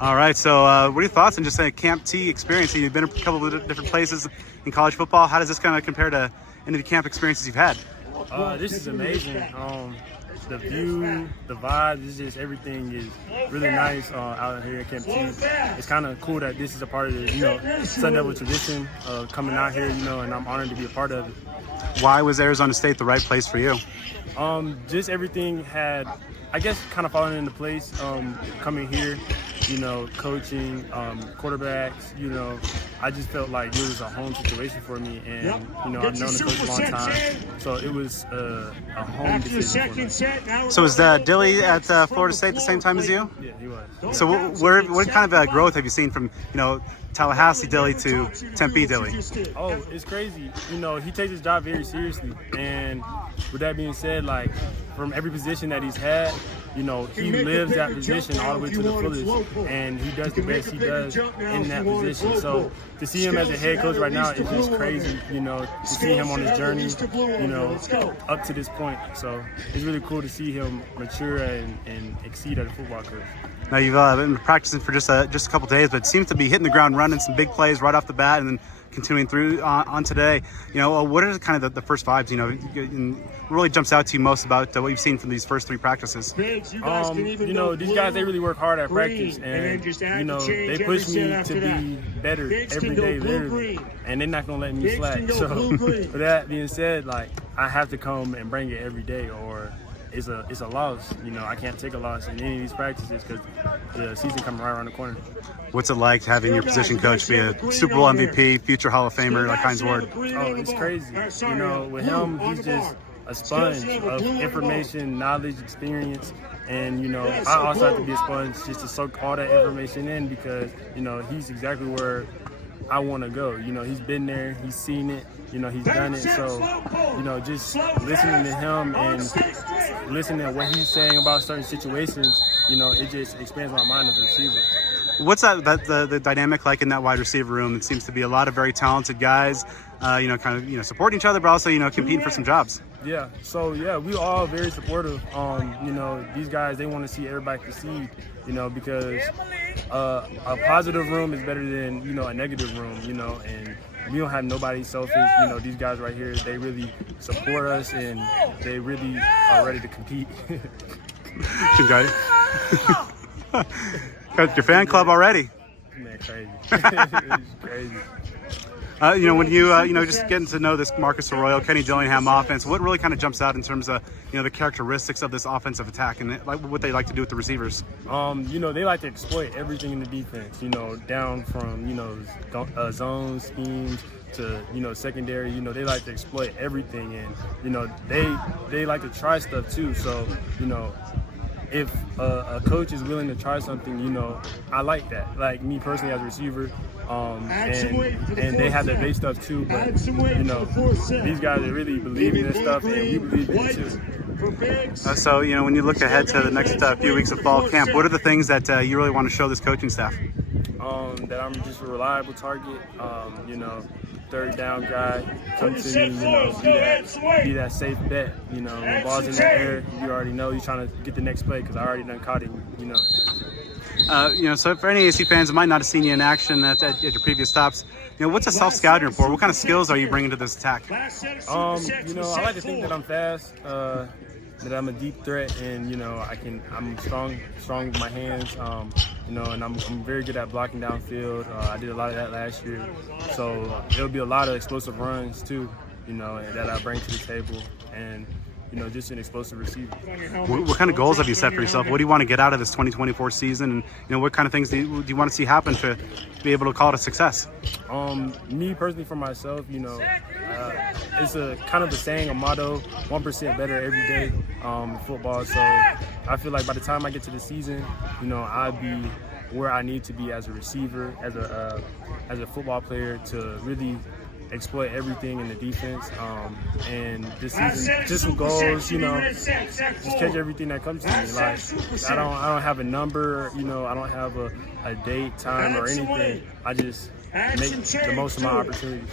All right, so what are your thoughts on just a Camp T experience? You've been a couple of different places in college football. How does this kind of compare to any of the camp experiences you've had? This is amazing. The view, the vibes, it's just everything is really nice out here at Camp T. It's kind of cool that this is a part of the Sun Devil tradition of coming out here, and I'm honored to be a part of it. Why was Arizona State the right place for you? Just everything had, I guess, kind of fallen into place. Coming here, coaching, quarterbacks, I just felt like it was a home situation for me, and I've known the coach a long time, so it was a home decision for me. So was Dilly at Florida State the same time as you? Yeah, he was. So what kind of growth have you seen from Tallahassee Dilly to Tempe Dilly? Oh, it's crazy. He takes his job very seriously, and with that being said, like from every position that he's had, he lives that position all the way to the fullest, and he does the best he does in that position. So to see him as a head coach right now is just crazy, to see him on his journey, up to this point. So it's really cool to see him mature and exceed as a football coach. Now you've been practicing for just a couple days, but it seems to be hitting the ground running, some big plays right off the bat, and then continuing through on today. What are kind of the first vibes? What really jumps out to you most about what you've seen from these first three practices? These guys, they really work hard at practice, and they push me to be better every day, literally, and they're not gonna let me slack. So with that being said, like I have to come and bring it every day, or it's a loss. I can't take a loss in any of these practices because the season coming right around the corner. What's it like having your position coach be a Super Bowl MVP, future Hall of Famer like Hines Ward? Oh, it's crazy. With him, he's just a sponge of information, knowledge, experience. And, I also have to be a sponge just to soak all that information in because, he's exactly where I want to go. He's been there, he's seen it, he's done it. So, just listening to him and listening to what he's saying about certain situations, it just expands my mind as a receiver. What's the dynamic like in that wide receiver room? It seems to be a lot of very talented guys, supporting each other, but also, competing for some jobs. Yeah, so we all very supportive. These guys, they want to see everybody succeed, because a positive room is better than, a negative room, and we don't have nobody selfish. These guys right here, they really support us and they really are ready to compete. Congrats. Got your fan club already. Man, crazy. It's crazy. When you just getting to know this Marcus Arroyo, Kenny Dillingham offense, what really kind of jumps out in terms of the characteristics of this offensive attack and what they like to do with the receivers? They like to exploit everything in the defense. Down from zone schemes to secondary. They like to exploit everything, and they like to try stuff too. So if a coach is willing to try something, I like that. Like me personally as a receiver, and they have their base stuff too. But these guys, they really believe in this stuff, and we believe in it too. So when you look ahead to the next few weeks of fall camp, what are the things that you really want to show this coaching staff? That I'm just a reliable target. Third down guy, come to me, be that safe bet. When the ball's in the air, you already know you're trying to get the next play because I already done caught him. So for any ASU fans that might not have seen you in action at your previous stops, what's a self-scouting report? What kind of skills are you bringing to this attack? I like to think that I'm fast, that I'm a deep threat, and I'm strong with my hands. And I'm very good at blocking downfield. I did a lot of that last year, so there'll be a lot of explosive runs too, that I bring to the table, and just an explosive receiver. What kind of goals have you set for yourself? What do you want to get out of this 2024 season? And what kind of things do you want to see happen to be able to call it a success? Me personally, for myself, it's a kind of a saying, a motto: 1% better every day in football. So I feel like by the time I get to the season, I'll be where I need to be as a receiver, as a football player, to really exploit everything in the defense, and this season, just some goals, just catch everything that comes to me. Like I don't have a number, I don't have a date, time, or anything. I just make the most of my opportunities.